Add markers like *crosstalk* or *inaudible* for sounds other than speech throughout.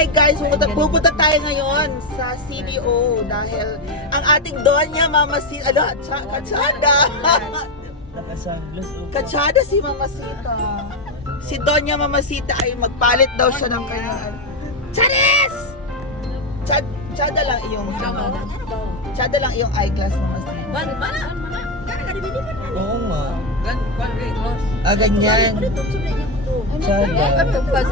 Hi guys, pupunta, pupunta tayo ngayon sa CDO dahil ang ating Donya Mama si ano, Cha- Kachada. Oh. Kachada si Mamasita. Si Donya Mamasita ay magpalit daw siya ng kanyang Charis! Chad, Chada lang yung Chada lang yung eyeglass Mamasita. Ban, mana? Oo nga. Gan, kwan kay close. Ah, ganyan. Tsada.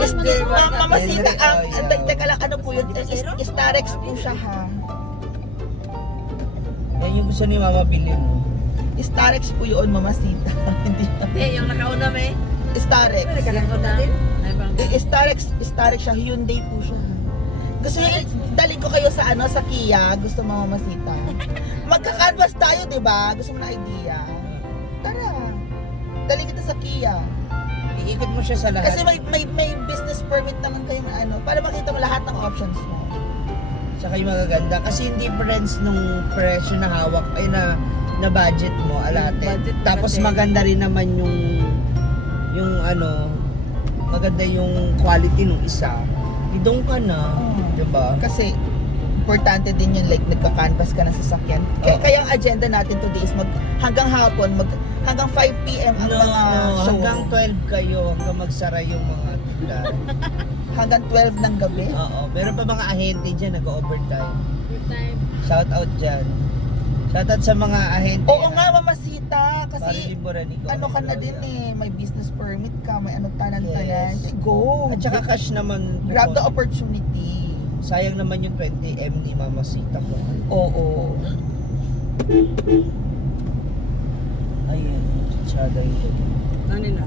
Este, ma- Mamasita, ang, ang teka lang, ano po yun? Is, Starex po siya ha. Yan yung gusto ni Mama bilhin mo. Starex po yun, Mamasita. *laughs* Hindi Eh, yung nakauna may. Starex. Nakauna. Ay, bang. Eh, Starex, Starex siya, Hyundai po siya. Gusto niya, dalhin ko kayo sa ano, sa Kia, gusto mo mamasita. *laughs* Magka-canvas tayo, di ba? Gusto mo na idea? Tara. Dali kita sa Kia. Iikot mo siya sa lahat. Kasi may, may, may business permit naman kayo na ano, para makita mo lahat ng options mo. Tsaka yung magaganda. Kasi yung difference nung presyo na hawak ay na na budget mo alate. Budget Tapos natin. maganda rin naman yung yung ano maganda yung quality nung isa. Idong ka na, Oo. 'di ba? Kasi, importante din yung like nagka-canvas ka ng sasakyan. Kaya, Oo. kaya ang agenda natin today is mag, hanggang hapon, mag, hanggang 5 p.m. ang No, mga no, show. hanggang 12 kayo hanggang magsara yung mga tindahan. *laughs* hanggang 12 ng gabi. Oo, meron pa mga ahente diyan nag-overtime. Shout out diyan. Shout out sa mga ahente. Oo nga, mamasita. Kasi ano ka na din eh, may business permit ka, may ano tanan-tanan. Yes. Go! At saka cash naman. Grab the opportunity. Sayang naman yung 20M ni Mama Sita ko. Oo. Ayun, tsada ito. Ano na?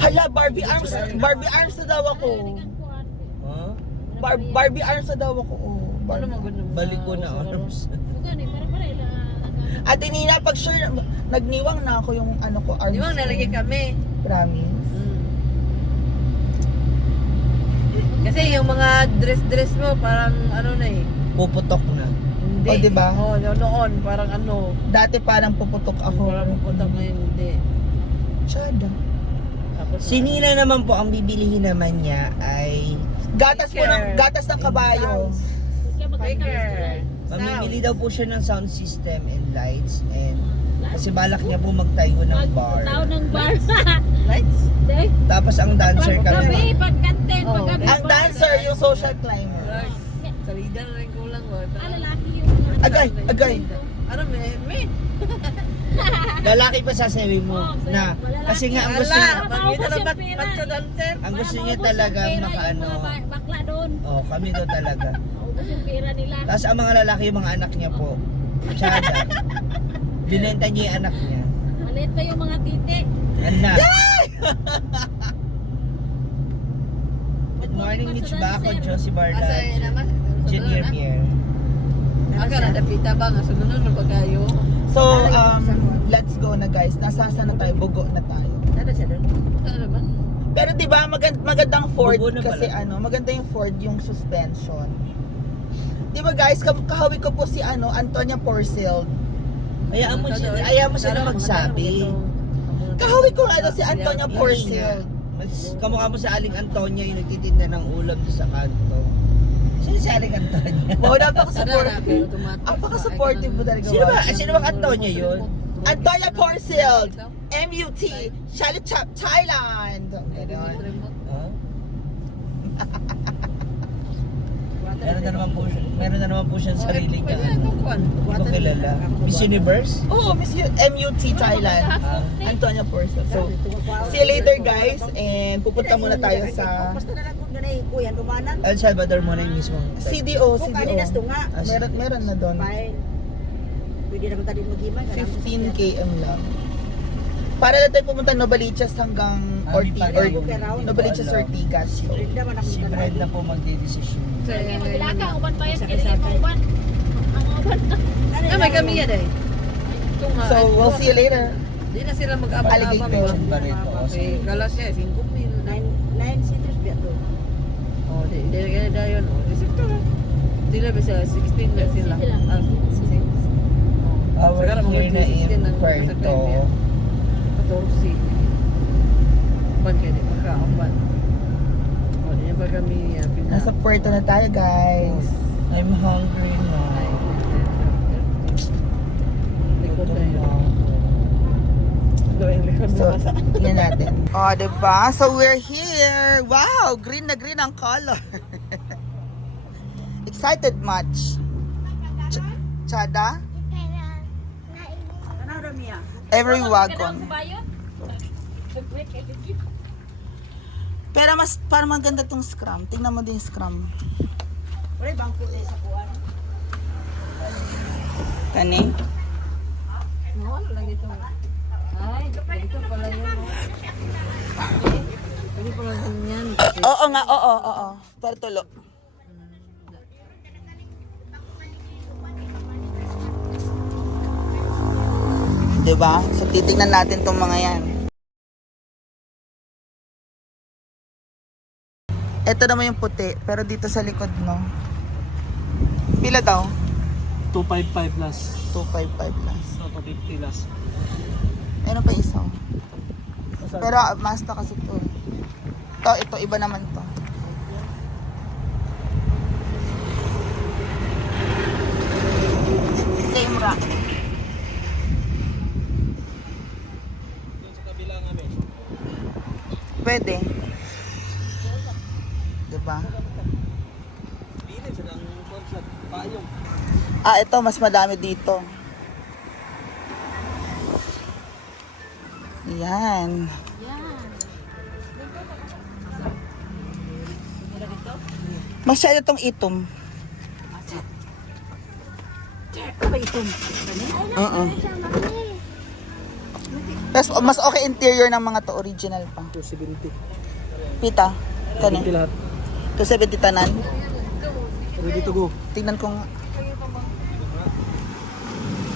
Hala, Barbie arms, Barbie arms na daw ako. Ha? Bar- Barbie arms na daw ako. Oh, Ano mo? Balik ko na arms. *laughs* Ate Nina, pag sure, nagniwang na ako yung ano ko, arms ko. nalagay kami? Promise. Mm. Kasi yung mga dress-dress mo parang ano na eh. Puputok na. Hindi. Oh, di ba? Oo, no, noon parang ano. Dati parang puputok ako. Parang pupunta ngayon hindi. Chada. Tapos Si Nina naman po, ang bibilihin naman niya ay Gatas po ng, gatas ng kabayo. Speaker. mamimili daw po siya ng sound system and lights and kasi balak niya po magtayo ng bar. Tao ng bar. Lights? Tapos ang dancer kami. pagkanten, Oh, paggabi. Ang dancer, yung social climber. Lights. Salida na rin kulang. oh. Ah, lalaki yung... Agay, agay. Ano, may, may. Lalaki pa sasabihin mo Oh, so, na wala kasi nga ang gusto niya, pagkita na ba't ba't sa eh. dancer? ang gusto niya maubos talaga pera, makaano. Yung mga ba- bakla doon. Oh, kami daw talaga. *laughs* Maubos yung pera nila. Tapos ang mga lalaki, yung mga anak niya po. Tsada. *laughs* Binenta niya yung anak niya. Malit pa yung mga titi. Anak. *laughs* Good morning, Mitch Bako, Josie Asa Barlan, yun naman? Junior Mier. Aka na dapita ba nga sunod na pagkayo. So, um, let's go na guys. Nasasa na tayo, bugo na tayo. Ano siya doon? Ano? Pero 'di ba magand magandang Ford kasi pala. ano, maganda yung Ford yung suspension. 'Di ba guys, ka- kahawi ko po si ano, Antonia Porcel. Hayaan mo, siya, hayaan mo sila magsabi. Kahawi ko nga daw si nga. Porcel. Mas kamukha mo sa Aling Antonia yung nagtitinda ng ulam sa kanto. Sino si Aling Antonia? *laughs* Wow, napaka-supportive. Apaka-supportive mo talaga. Sino ba? Sino bang Antonia yun? Antonia Porcel, MUT, Chalichap, Thailand. Ganon. Ha? *laughs* Meron na naman po siya, meron na naman po siyang sariling ka. Ko kilala. Miss Universe? Oo, Miss U- MUT Thailand. *laughs* Ah. Antonia Porcel. So, see you later guys. And pupunta muna tayo sa. El Salvador muna yung mismo. CDO, CDO. Ah, Meron, meron na doon. Fine. Pwede naman tayo maghiman. 15 km lang. Para lang tayo pumunta Novaliches hanggang Ah, Orti di or rin. Novaliches Ortigas. So, Brenda man ako Si Fred na po magdidesisyon. Kaya magilaka, uban pa yan. Kaya yung uban. Ang uban. Ah, may kami yan eh. Ito nga. so we'll see you later. Di na sila mag-abang-abang. Alligator. Barreto, oh, Okay, galas siya, 5 mil. 9 9 seaters biya to. Oh, di di na da yun. Oh, di sila. Sila bisa 16 na sila. Sila. Ah, 16. Oh. Our Sigara mga here na 16 in ang Puerto. kasagay niya. 14. Ban kayo di magkauban. Oh, di pa kami uh, pina... Nasa puerto na tayo, guys. I'm hungry na. Likod tayo. So, tingnan natin. *laughs* Oh, diba? So, we're here. Wow, green na green ang color. *laughs* Excited much? Ch- Chada? Every wagon. Pero mas, para maganda tong scrum. Tingnan mo din yung scrum. Wala bangko na sa kuan. Kani? Oo, ano lang ito. Ay, ito pala yun. oh. Pwede pala ganyan. Oo nga, oo, oo. Pero tulo. Diba? So, titignan natin tong mga yan. Ito naman yung puti, pero dito sa likod, no? Pila daw? 255 plus. 255 plus. So, 250 plus. Meron pa isa. Pero ah, Mazda kasi to. Ito, ito, iba naman to. Same rack. Pwede. Diba? Bilin sa ng concert. Payong. Ah, ito, mas madami dito. Yan. Masyado tong itom. Ano ba ito? Oo. Mas, mas okay interior ng mga to original pa. 270. Pita. Kani. lahat. 270 tanan. Ready to go. Tingnan ko nga.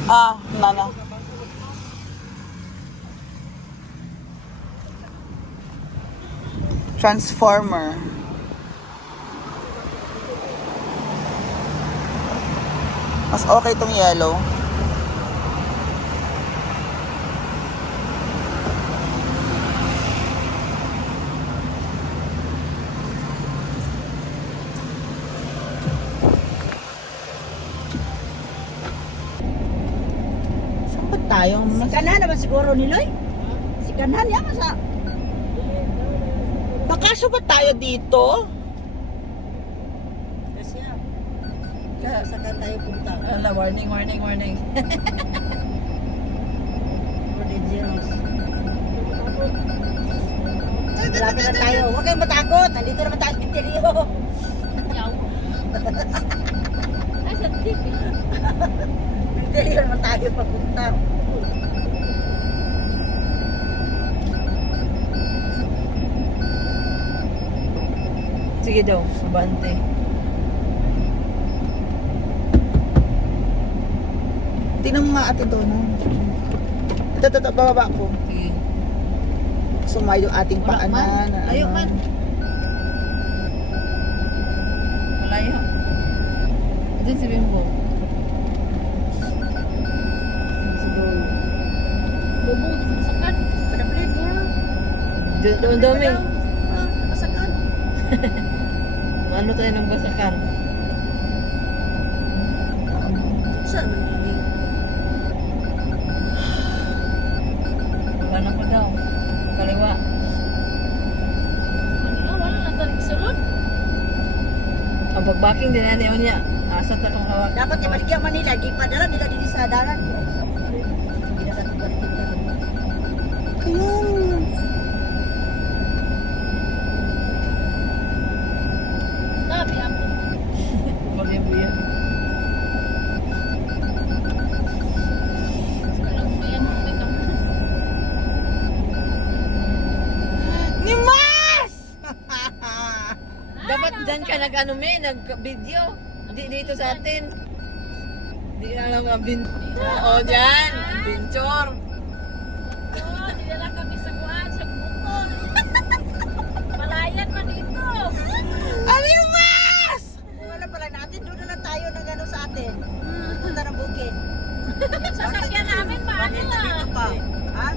Ah, nana. Transformer. Mas okay tong yellow. Kanan naman siguro ni Loy. Si kanan yaman sa Bakasyo ba tayo dito? Yes, yeah. Kaya saan tayo punta? Ala, warning, warning, warning. *laughs* Dangerous. Malapit na tayo. Huwag kayong matakot. Nandito naman tayo sa interior. Yaw. *laughs* Ay, sa TV. Interior naman tayo papunta. Sige daw, abante. Tingnan mo nga ate doon. no? Ito, ito, ito, bababa ko. Sige. Sumayo yung ating Wala man. paanan. na Ayaw ano. man. Malayo. Ito si Bimbo. Bubong sa sakan. Padaplin mo. Doon dami. Ah, napasakan. *laughs* Ano tayo ng basakan? Saan man dili? Wala na pa daw. Kaliwa. Ano, wala na tanig sulod. Ang pagbaking din na niya. Asa ta kang hawak. Dapat yung baligyan Manila, di padala nila dito sa dalan. Dapat dyan ka nag-ano me, nag-video. Di dito sa atin. Di na alam ang bin... Oo, dyan. Adventure. Oh, dinala kami sa kuhaan, sa bukol. Palayan man dito. Ano yung Mas? Wala pala natin, doon na lang tayo ng ano sa atin. Punta ng bukid. Sasakyan namin paano Bakit dito ah. pa? Ha?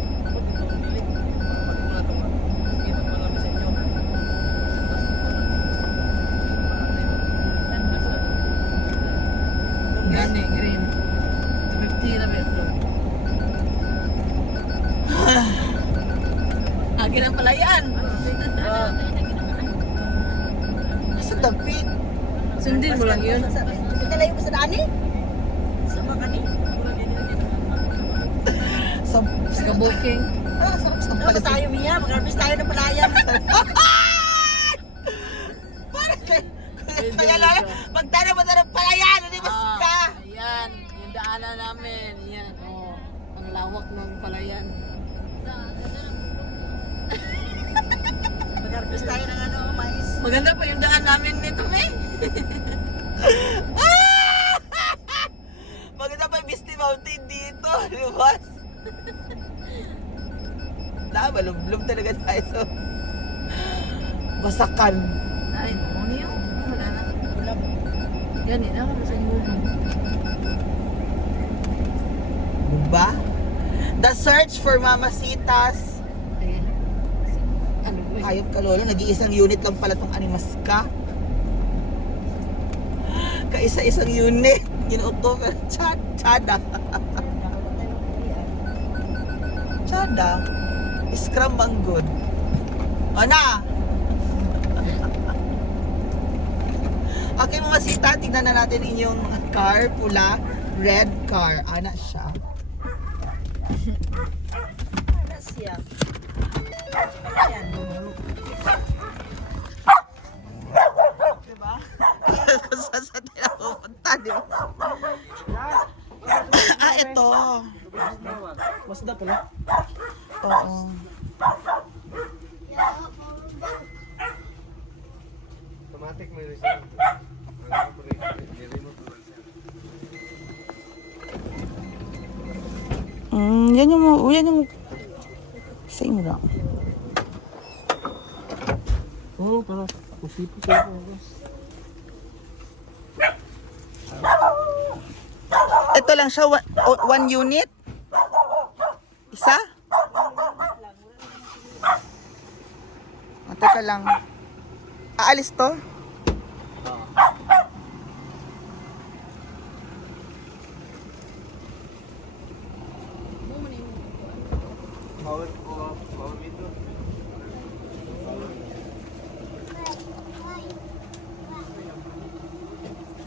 Sa tapit. Sundin mo lang yun. Kita layo ko sa dani. Sama ka ni. Sa, Sa booking. ah, sarap sa pala tayo Mia? Mag-harvest tayo ng palayan. *laughs* Kaya lalo, magtano ba tayo ng palayan? Hindi ba Ah, ka? ayan. Yung daanan namin. Yan. Oh. Ang lawak ng palayan. Mag-harvest tayo ng ano, mais. Maganda pa yung daan namin nito, May. *laughs* Maganda pa yung Misty Mountain dito, di ba? Nabalublob talaga tayo sa basakan. Ay, ano yun? Wala na. Yan, yun ako sa. Diba? The search for Mamasitas. Hayop ka lolo, nag-iisang unit lang pala tong animaska. Kaisa-isang unit. Ginuto pero chad, chada. Chada. Scrum manggod. O na! Okay mga sita, tignan na natin inyong car, pula, red car. Ana siya. Ito. Masda pala. Oo. Automatic may reserve. Mm, yan yung, oh, yan yung same lang. Oo, pero pusipo siya Ito lang siya, one, one unit? Isa? O, teka lang. Aalis to?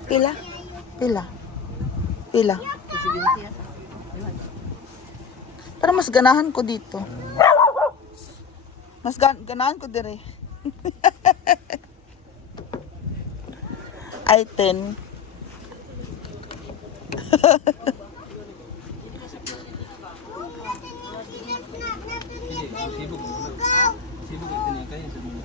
Pila? Pila? Pila? Pero mas ganahan ko dito. Mas gan ganahan ko dire. *laughs* Ay, 10. *laughs* Sibuk ito niya kaya sa mga.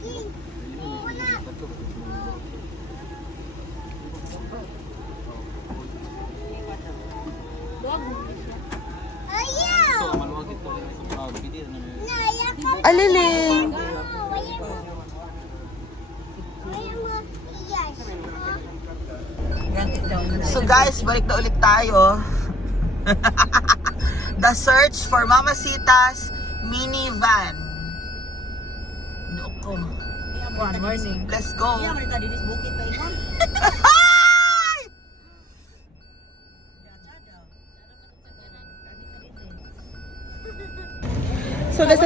So, maluwag ito. Ah, pili na. Aliling. So guys, balik na ulit tayo. *laughs* The search for Mamacita's minivan. Nukom. One morning. Let's go. Iya, mereka di bukit pa ingon. So guys,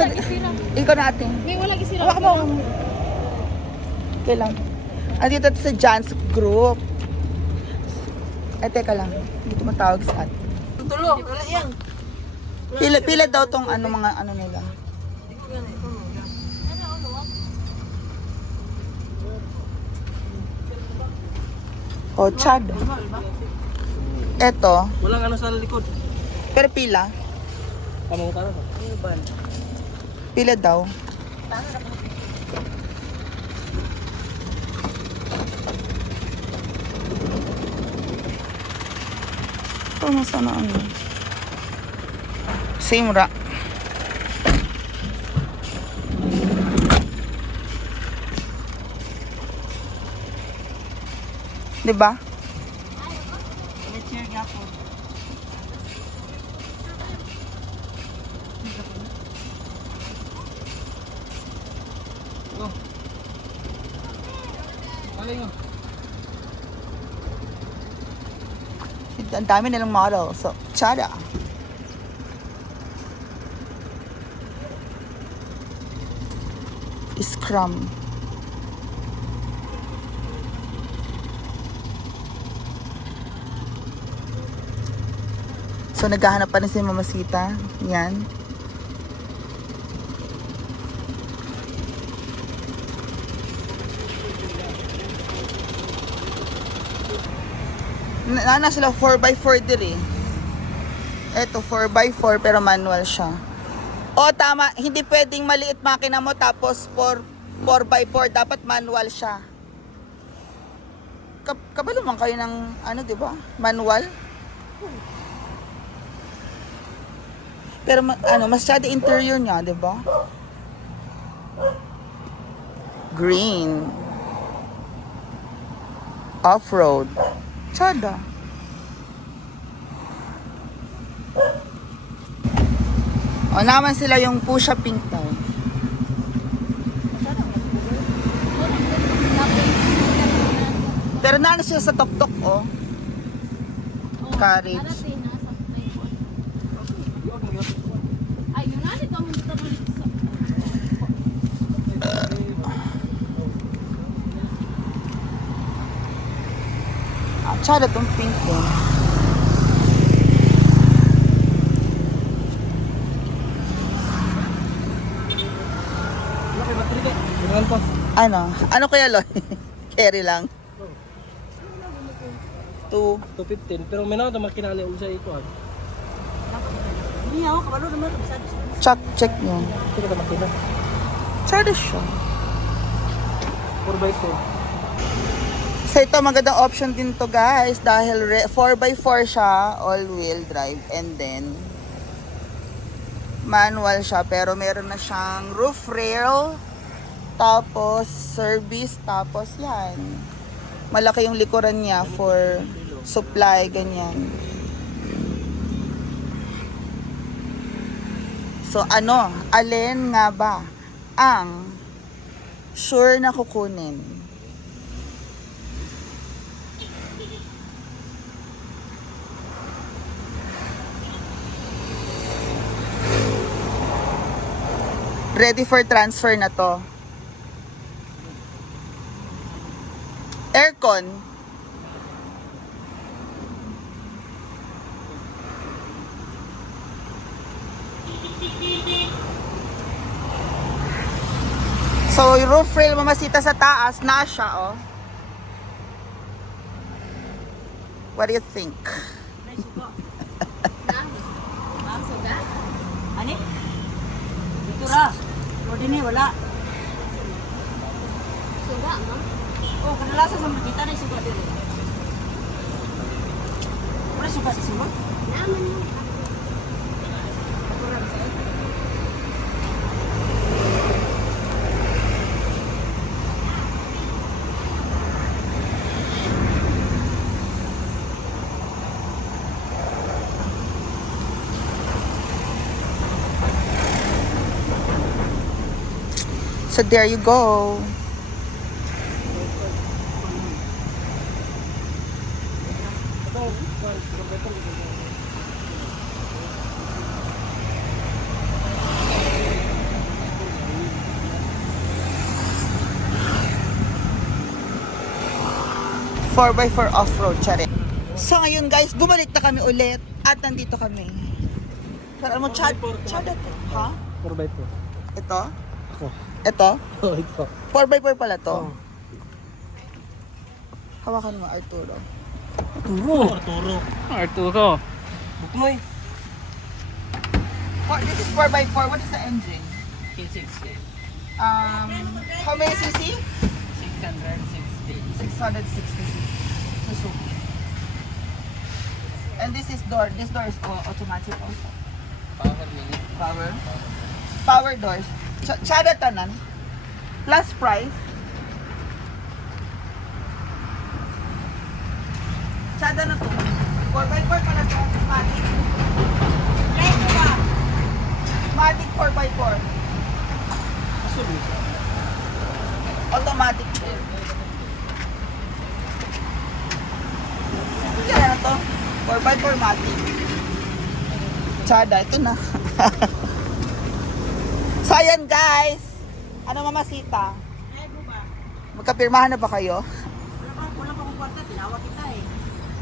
ikaw na ate. May wala gisira. Hawak mo. Okay lang. Andito sa Jan's group. Ay, teka lang. Hindi ko matawag sa ate. Tulo. Wala yan. Pila, pila daw tong ano mga ano nila. Oh, Chad. Eto. Walang ano sa likod. Pero pila. Pamang ka na. Pila daw. Ito, nasa na ano. Same ra. Diba? Ang dami nilang model. So, Chada. Scrum. So, naghahanap pa rin si Mamasita. Yan. Na, na sila 4x4 diri. Ito, 4x4 pero manual siya. O tama, hindi pwedeng maliit makina mo tapos 4, 4x4. Dapat manual siya. Kab kabalo man kayo ng ano, di ba? Manual. Pero ano, masyado interior niya, di ba? Green. Off-road. Tsada. O naman sila yung Pusha Pink Town. Pero naano siya sa tuktok, oh. Carriage. Ayun na, dito mo dito mo dito sa... Ah, tsada tong pink din. Ano? Ano kaya, Loy? *laughs* Carry lang. 2. 215 pero may na makinali usa iko ah. Hindi ako, kabalo naman. Check, check nyo. Kaya ka makina. Tsada siya. 4x4. So ito magandang option din to guys dahil re- 4x4 siya, all-wheel drive and then manual siya pero meron na siyang roof rail tapos service tapos yan. Malaki yung likuran niya for supply ganyan. So ano, alin nga ba ang sure na kukunin? Ready for transfer na to. Aircon. So, yung roof rail mamasita sa taas, na siya, oh. What do you think? Ani? Dito ra. Pero din eh, wala. Suga, ma'am? Oh, kadalasan sa makita na yung suga din. Wala suga sa suga? Naman mo. So, there you go. Four by four off-road, chare. So ngayon guys, bumalik na kami ulit at nandito kami. Pero mo, chad, chad ito, ha? 4x4. Ito? Ako. Ito? *laughs* Oh, ito. 4x4 pala to. Oh. Hawakan mo, Arturo. Arturo. Arturo. Arturo. Buknoy. For, this is 4x4. What is the engine? K60. Um, how many cc? 660. 666. Suzuki. And this is door. This door is au- automatic also. Power minute. Power. Power doors. Chada tanan. Plus price. Chada na to. 4x4 pala to. Matic. Right, suga. Matic 4x4. Asubi. Automatic. Kaya na to. 4x4 matic. Tsada, ito na. *laughs* so, ayan guys. Ano mamasita? Ba? Magkapirmahan na ba kayo? Wala pa, wala pa kong kwarta. Tinawag kita eh.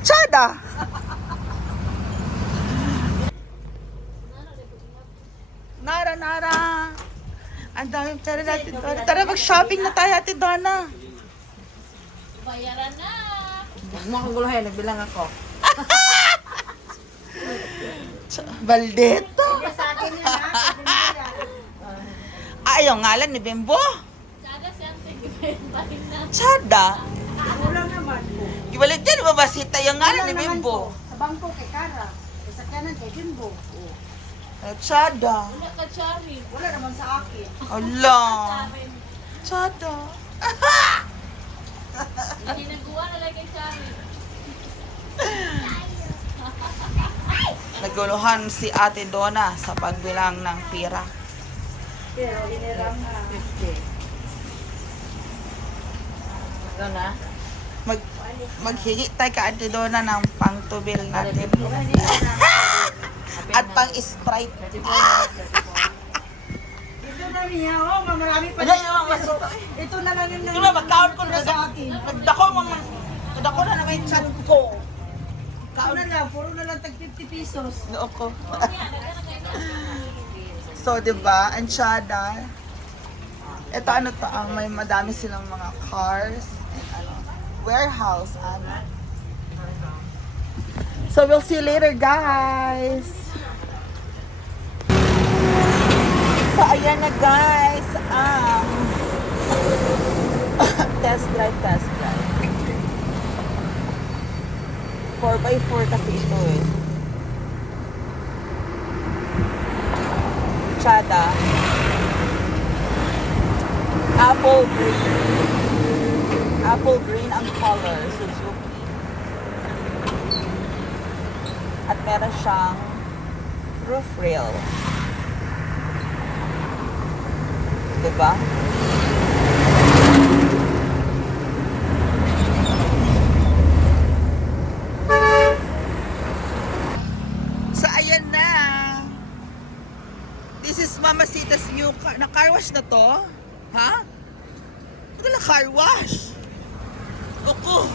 Chada! *laughs* Nara, Nara! Ang daming pera natin. Donna. Tara, mag-shopping na tayo, Ate Donna. Bayaran na. Huwag mo akong guluhin, nagbilang ako. *laughs* Ch- Yung ngalan ni Bimbo. Sada na. Chada. Ulang naman po. Ibalik dyan, babasita yung ngalan ni Bimbo. po. Sa bangko kay Kara. Sa sakyanan kay Bimbo. Oh. Eh, Chada. Wala ka, Chari. Wala naman sa akin. Ala. Chada. Ginagawa na lang kay Chari. Naguluhan si Ate Donna sa pagbilang ng pira. Pero iniram na. 50. Ito na. Mag maghingi tayo ka Ate Donna ng pangtubil natin. *laughs* At pang Sprite. Ito na niya. Oh, marami pa. Ito na lang yung Di ba magkaon ko na sa akin. Nagdako mo man. Nagdako na naman yung chan ko. Ito na lang. Puro na lang tag 50 pesos. Noo ko. *laughs* so, di ba? Anchada. Ito ano to, ang may madami silang mga cars and ano, warehouse, ano. So, we'll see you later, guys. So, ayan na, guys, ang *coughs* test drive, test drive. 4x4 kasi ito eh. Chada. Apple green. Apple green ang color, Suzuki. At meron siyang roof rail. Diba? So, ayan na. This is Mama Car. Na car wash na to? Ha? Ito na car wash. Oku.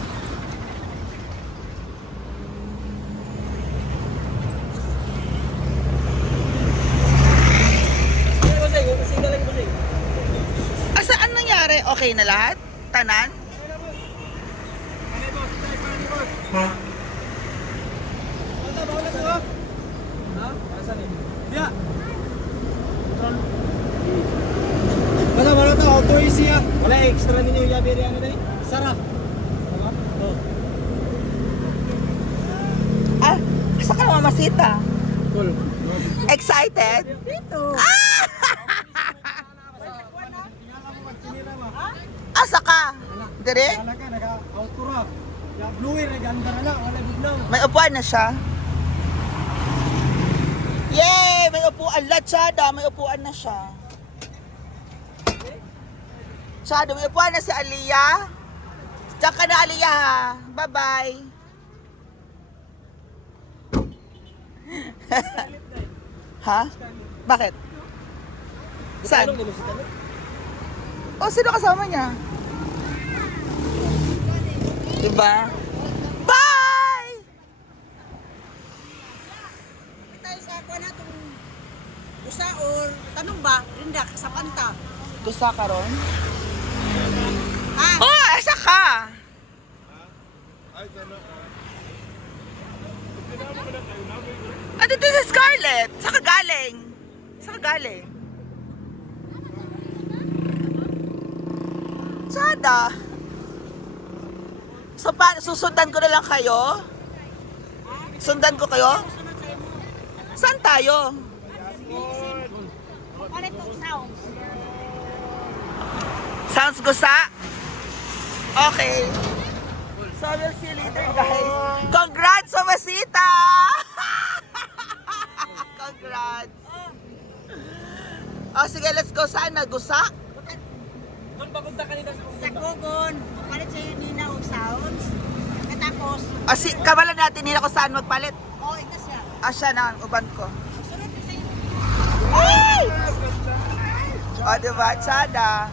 Ah, saan nangyari? Okay na lahat? Tanan? Wala, wala easy ah. Wala, extra ninyo yung yabi ano dali. Sarap. Oh, Ah, asa ka na Mama Sita? cool. Excited? Dito. Asa ka? Dire? Eh. May upuan na siya. Yay! May upuan. La, Chada, may upuan na siya. May upuan na si Aliyah. Diyan ka na, Aliyah, ha? Bye-bye. *laughs* ha? Bakit? Saan? Oh, sino kasama niya? Diba? Bye! Tayo sa ako na itong usa or tanong ba? Rinda, sa panta. Gusto ka ron? Ah, ka? Ano to si Scarlett? Saka galing? Saka galing? Sada. So, pa, susundan ko na lang kayo? Sundan ko kayo? Saan tayo? Sounds gusa? Okay. So, we'll see you later, guys. Congrats, Masita! *laughs* Congrats! Oh, sige, let's go. Saan na? Gusa? Sa Kogon, palit sa iyo nina og sounds. Katapos, Ah, si, kabalan natin nila kung saan magpalit. oh, ito siya. Ah, siya na, ang uban ko. Sunod ko sa iyo. Ay! O, O, diba? Tsada.